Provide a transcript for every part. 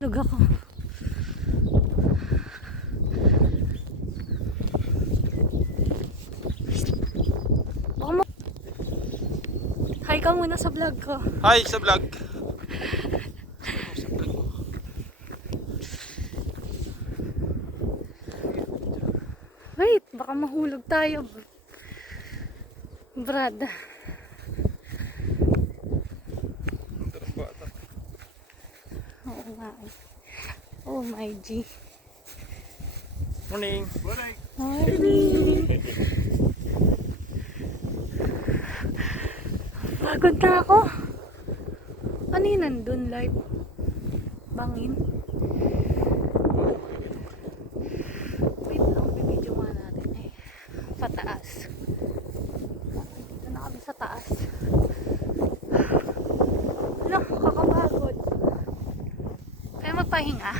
Lug ako. Hi ka muna sa vlog ko. Hi sa vlog. Wait, baka mahulog tayo. Brad. Oo nga. Oh my G. Morning. Morning. Morning. Pagod na ako. Ano yun nandun live? Bangin? Wait lang, bibidyo nga natin eh. Pataas. Dito na kami sa taas. Ano, kakapagod. Kaya magpahinga.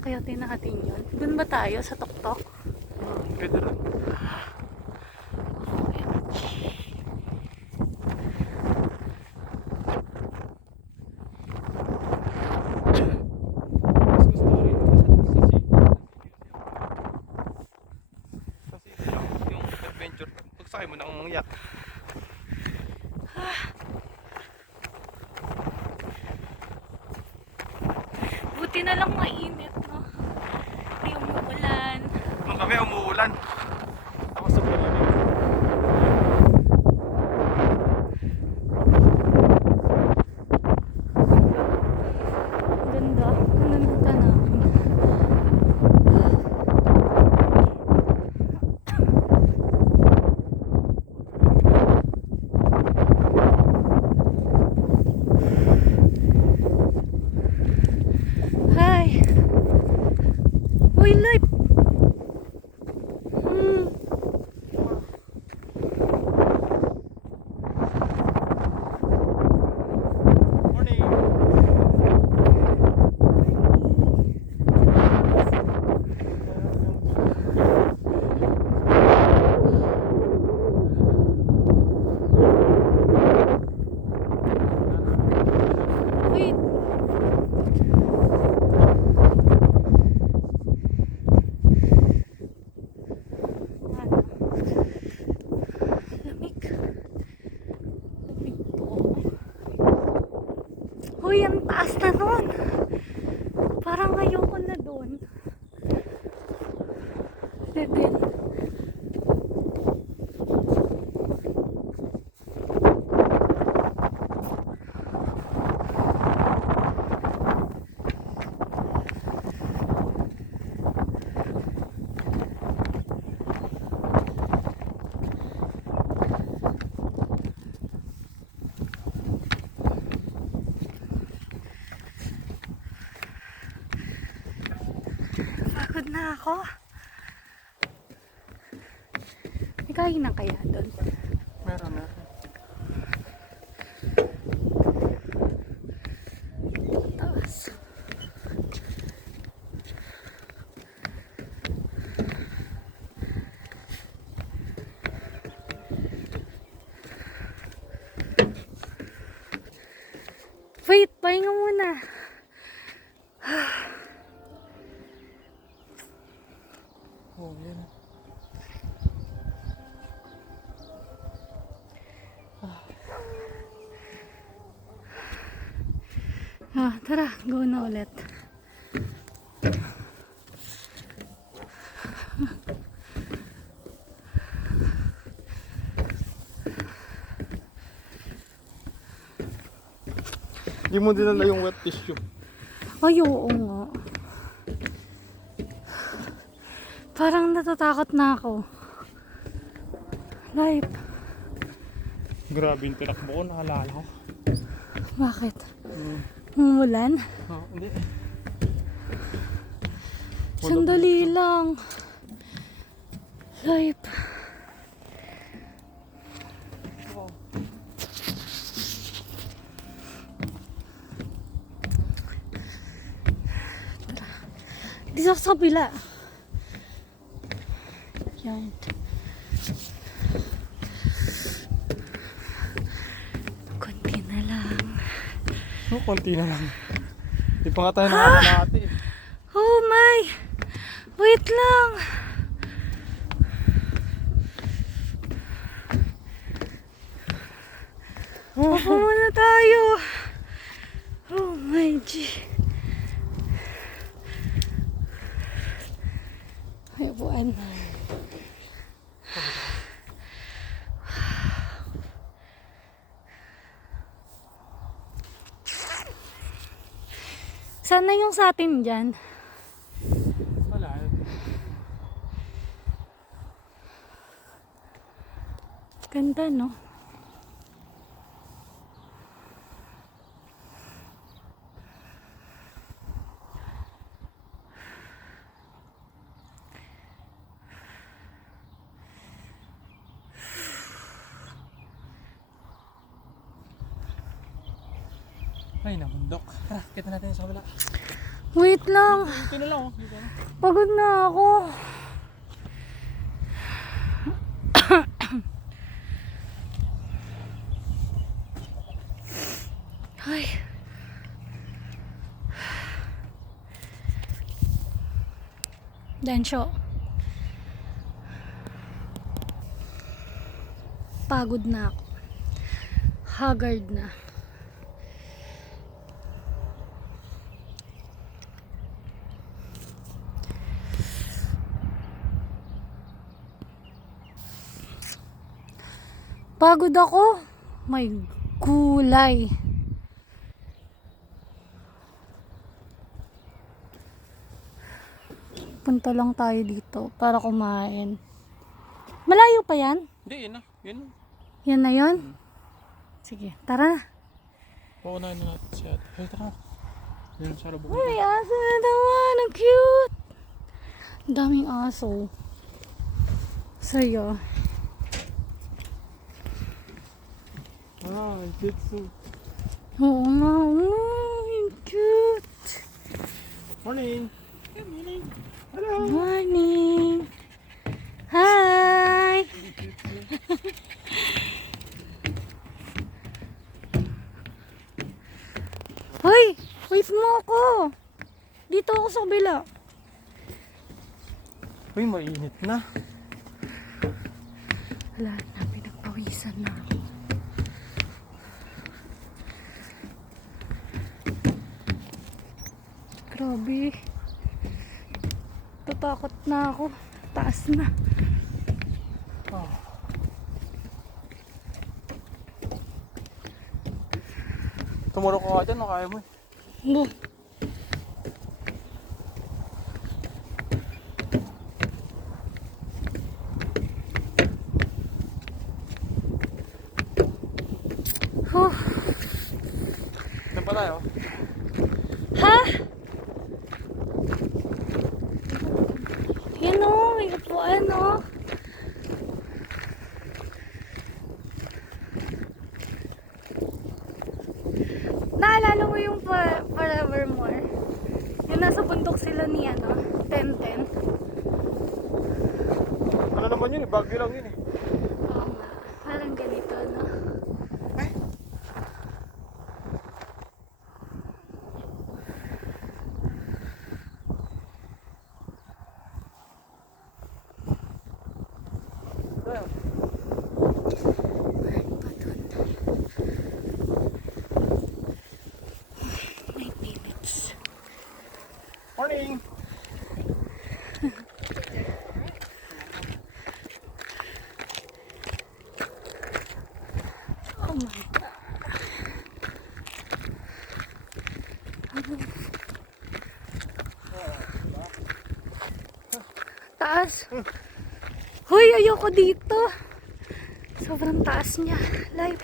Kaya natin yun. Doon ba tayo sa tuktok? Pwede rin. Yung adventure, pagsakay mo ng yak. Buti na lang mainit, no? Hindi umuulan. Nung kami umuulan. Ako sa malamig. Ganda. Ganda ng tanawin. Hi! Uy, live! Morning. Wait! Lamig. Lamig po. Uy, ang taas na nun. Parang ayoko na doon. Level. Pagod na ako. May kain na kaya doon? Meron na. Taas. Wait, pahinga muna. Oh, yan. Tara, go na ulit. Hindi mo dinala yung wet tissue. Ay, oo nga. Parang natatakot na ako. Live. Grabe yung tinakbo ko, naalala ko. Bakit? Umulan? Oh, hindi. Sandali lang. Live. Dito sa kabila. Yan. Oh, konti na lang. Di pa nga tayo nakakalahati eh. Oh my! Wait lang! Upo muna tayo! Oh my G! May upuan. Sana yung sa atin dyan. Wala. Ganda, no? Ay, namundok. Tara, kita natin sa kabila. Wait lang. Ito na lang oh. Dito na. Pagod na ako. Ay. Densyo. Pagod na ako. Haggard na. Pagod ako. May gulay. Punta lang tayo dito para kumain. Malayo pa yan? Hindi, yun na. Yun na. Yan na yun? Sige, tara na. Paunahin na natin siya. Ay, tara. Yan sa lubog. Uy, aso na naman. Ang cute. Ang daming aso. Saya. Ah, it's so. Oo nga. Ang cute. Morning. Good morning. Hello. Morning. Hi. Hoy, wait mo ako. Dito ako sa kabila. Uy, mainit na. Wala na, pinagpawisan na ako. Grabe. Tatakot na ako. Taas na. Oh. Tumuro ko ka dyan, kaya mo eh. Bo. Huh. Saan pa tayo? Ha? Yan o, may upuan o. Naalala mo yung Forevermore? Yung nasa bundok sila ni ano, Tenten. Ano naman yun eh, bagyo lang yun eh. Oo nga, parang ganito no. Ay. Ayan. Patun. 9 minutes. Morning. Oh my God. Taas. Hoy, ayoko dito. Sobrang taas niya. Life.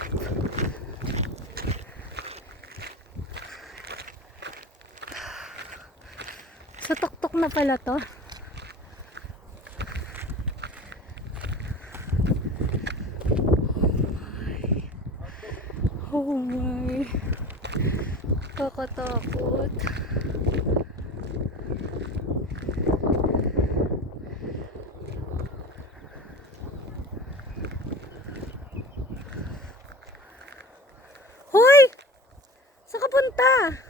Sa tuktok na pala to. Oh my. Kakatakot. Hoy! Saan ka pupunta?